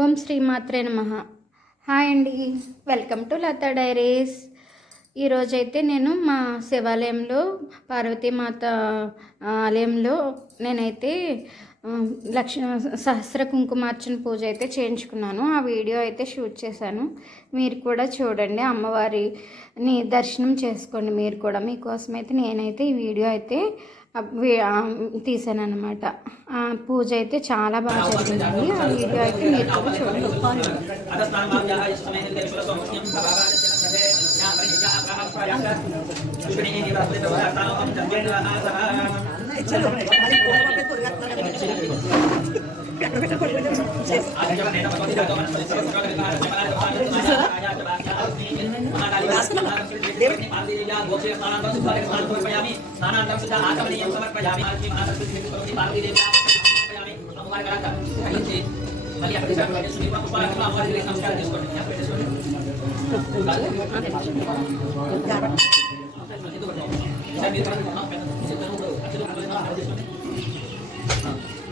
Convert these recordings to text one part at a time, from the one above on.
ఓం శ్రీ మాత్రే నమః. హాయ్ అండి, welcome to Lata diaries. ఈరోజైతే నేను మా శివాలయంలో పార్వతీమాత ఆలయంలో నేనైతే లక్ష్మీ సహస్ర కుంకుమార్చన పూజ అయితే చేయించుకున్నాను. ఆ వీడియో అయితే షూట్ చేశాను. మీరు కూడా చూడండి, అమ్మవారిని దర్శనం చేసుకోండి. మీరు కూడా మీకోసం అయితే నేనైతే ఈ వీడియో అయితే తీసాను అనమాట. ఆ పూజ అయితే చాలా బాగా జరిగిందండి. ఆ వీడియో అయితే మీరు కూడా చూడండి.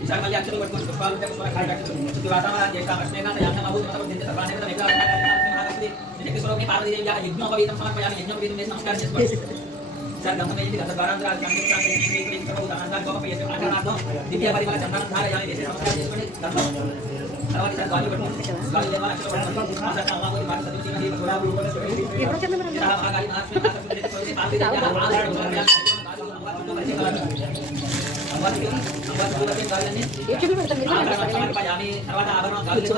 ఈసారి మళ్ళీ అక్షరం పట్టుకొని పుష్పాలు వాతావరణ చేస్తాం యజ్ఞోపవీతం సమర్పయామి. యజ్ఞోపవీతం చేసి నమస్కారం చేసుకోండి. సార్ గమనించి గత ద్వారాంతరాలు దివ్య పరివార చందనం ధారయామి చేసి నమస్కారం చేసుకోండి. తర్వాత సార్ గాలి పట్టుకోండి. గాలి లేవాలి అక్షరం పట్టుకోండి. సమర్పయామి. తర్వాత అగ్రతో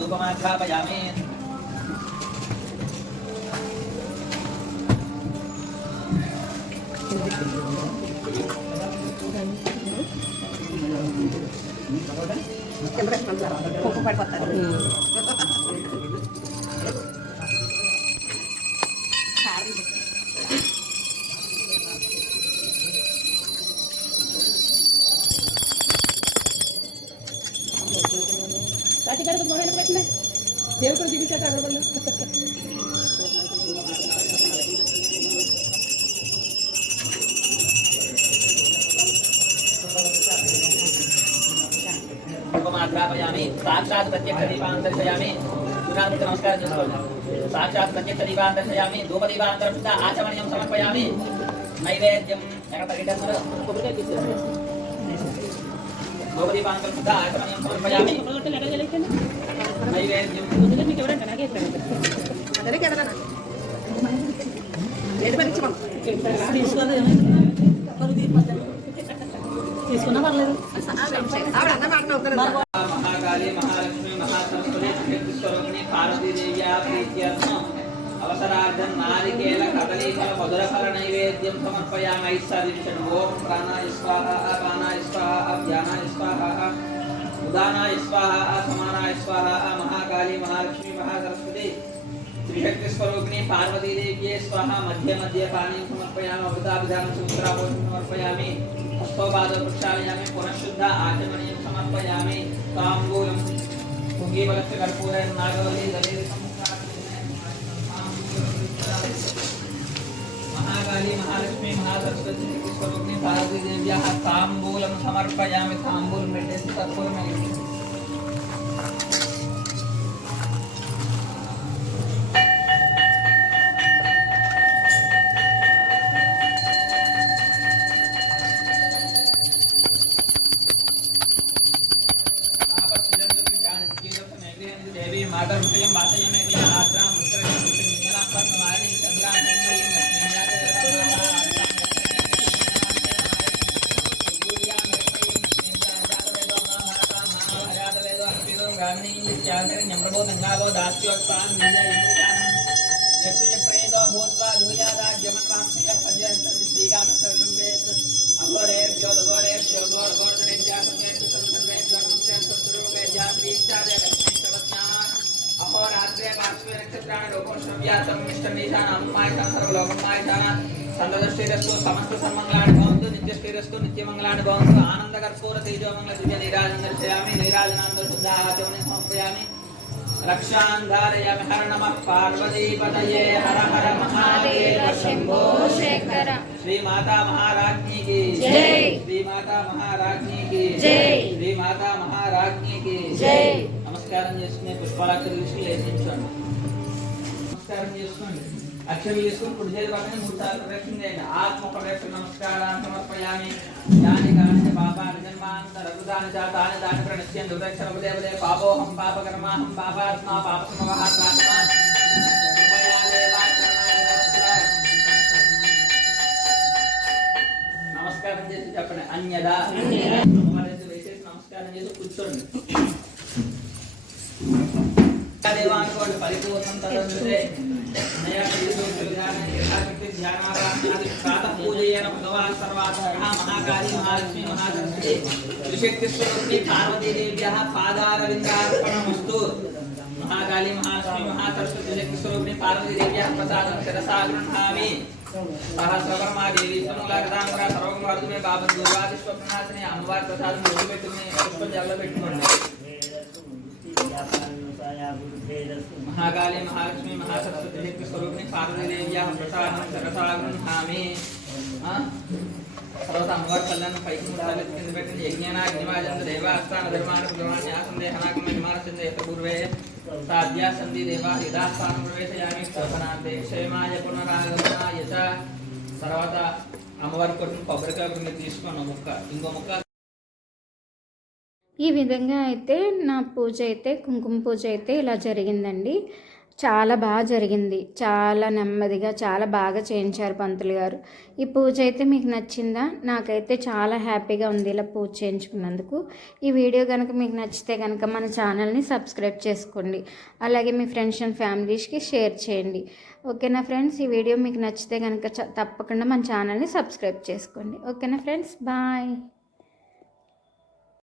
ధూపమాఘ్రాపయామి. దేవుడు చూపించాక అగరబల్లి ధూపమాఘ్రాపయామి. సాక్షాత్ ప్రత్యక్ష దీపాంతర్శయామి. సూర్యానికి నమస్కారం చేసుకోండి. సాక్షాత్ ప్రత్యక్ష దీపాంతర్శయామి. ధూపదీపాంతర శుద్ధ ఆచమనీయం సమర్పయామి. నైవేద్యం ఎక్కడ పరిగెత్తారు? ధూపదీపాంతర శుద్ధ ఆచమనీయం సమర్పయామి. నైవేద్యం తీసుకున్నా పర్లేదు. మహాకాళి మహాలక్ష్మి మహాసరస్వతి స్వరూపిణి పార్వతీదేవ్యా ప్రీత్యర్థం అవసరార్థం నారికేల కదలీఫల మధురఫల నైవేద్యం సమర్పయామి. ఐశ్వర్యం ఓం ప్రాణాయ స్వాహ అపానాయ స్వాహ వ్యానాయ స్వాహ ఉదానాయ స్వాహ సమానాయ స్వాహ. మహాకాళి మహాలక్ష్మి మహాసరస్వతి త్రిశక్తి స్వరూపిణి పార్వతీదేవ్యే స్వాహ. మధ్య మధ్య పానీయం సమర్పయామి. అమృతాభిధానం సముద్రాపోషం సమర్పయామి. హస్తోపాదో వృక్షాలయామి. పునఃశుద్ధ ఆచమనీయం సమర్పయామి. తాంబూలం కుంగీబలస్య కర్పూరేణ నాగవల్లి దళేరి మహాకాళి మహాలక్ష్మి మహాసరస్వతి స్వరూపిణి పార్వతీదేవ్యాః తాంబూలం సమర్పయామి. తాంబూలం పెట్టేసి కర్పూరం मातर रुपयं वातयमे आद्रां मुत्रयं मिंगलां परमाणि चंद्रां ब्रह्मयं अहोरात्रे पार्श्वे नक्षत्राणि लोकोष्णव्यातं मिष्टमीशानां सर्वलोकमायशानां संतदश्रीरस्तु समस्त सन्मंगलानि भवन्तु नित्यश्रीरस्तु नित्यमंगलानि भवन्तु आनन्दकर्पूर तेजोमंगल दिव्य नीराजनं दर्शयामि नीराजनां शुद्धाचमने समर्पयामि रक्षां धारयामि हर नमः पार्वतीपतये हर हर महादेव शंभो शंकर श्री माता महाराज्ञी की जय श्री माता महाराज्ञी की जय श्री माता महाराज्ञी की जय నమస్కారం చేసుకునే పుష్పాలక్షలు తీసుకుని లేచించండి నమస్కారం చేసుకోండి అక్షరం చేసుకుని కుడి చేతి పక్కన 3 సార్లు ప్రదక్షిణ చేయండి ఆత్మ ప్రదక్షిణ నమస్కారాన్ని సమర్పయామి యాని కాని పాపాని జన్మాంతర రుదాని జాతాని దాని ప్రణశ్యం దురక్షర దేవదే పాపోహం పాపకర్మాహం పాపాత్మా పాపసమవహాత్మా కృపయా దేవా నమస్కారం చేసి చెప్పండి అన్యదా వేసేసి నమస్కారం చేసి కూర్చోండి देवानुकोण परिपूर्णं तदनुते नया विद्युत ध्यानाराधनादि प्रातः पूजयेन भगवान् सर्वात्मकः महाकाली महालक्ष्मी महासरस्वती त्रिशक्तिस्वरूपिणी पार्वती देव्याः पादारविन्दार्पणमस्तु महाकाली महालक्ष्मी महासरस्वती त्रिशक्तिस्वरूपिणी पार्वती देव्याः प्रसादं शिरसा गृह्णामि सहस्रवर्मा देवी तनुलागदांगरा सर्वगुणवर्धने बाबा दुर्वादिष्वप्नाशिनी अम्बार प्रसादं मुझे पुष्पजल पेट्टुकोंडि महाकाली महालक्ष्मी महासरस्वती शक्ति स्वरूपिणी पार्वती देव्याः प्रसादं सरसा गृह्णामि सर्वथा अम्बार कल्याण पैकी मुद्दाले కింద పెట్టిన యజ్ఞనాగ్నివాజంత దేవాస్థాన ధర్మాన పురాణ్యాసం దేహనాగమ హిమాలచంద యత పూర్వే సాధ్యా సంధి దేవా హిదాస్థానం ప్రవేశయామి స్థాపనాంతే క్షేమాయ పునరాగమనాయ చ తర్వాత అమ్మవారి కొట్టిన కొబ్బరికాయ కింద తీసుకున్న ముక్క ఇంకో ముక్క ఈ విధంగా అయితే నా పూజ అయితే కుంకుమ పూజ అయితే ఇలా జరిగిందండి. చాలా బాగా జరిగింది. చాలా నెమ్మదిగా చాలా బాగా చేయించారు పంతులు గారు. ఈ పూజ అయితే మీకు నచ్చిందా? నాకైతే చాలా హ్యాపీగా ఉంది ఇలా పూజ చేయించుకున్నందుకు. ఈ వీడియో కనుక మీకు నచ్చితే కనుక మన ఛానల్ని సబ్స్క్రైబ్ చేసుకోండి. అలాగే మీ ఫ్రెండ్స్ అండ్ ఫ్యామిలీస్కి షేర్ చేయండి. ఓకేనా ఫ్రెండ్స్? ఈ వీడియో మీకు నచ్చితే కనుక తప్పకుండా మన ఛానల్ని సబ్స్క్రైబ్ చేసుకోండి. ఓకేనా ఫ్రెండ్స్? బాయ్.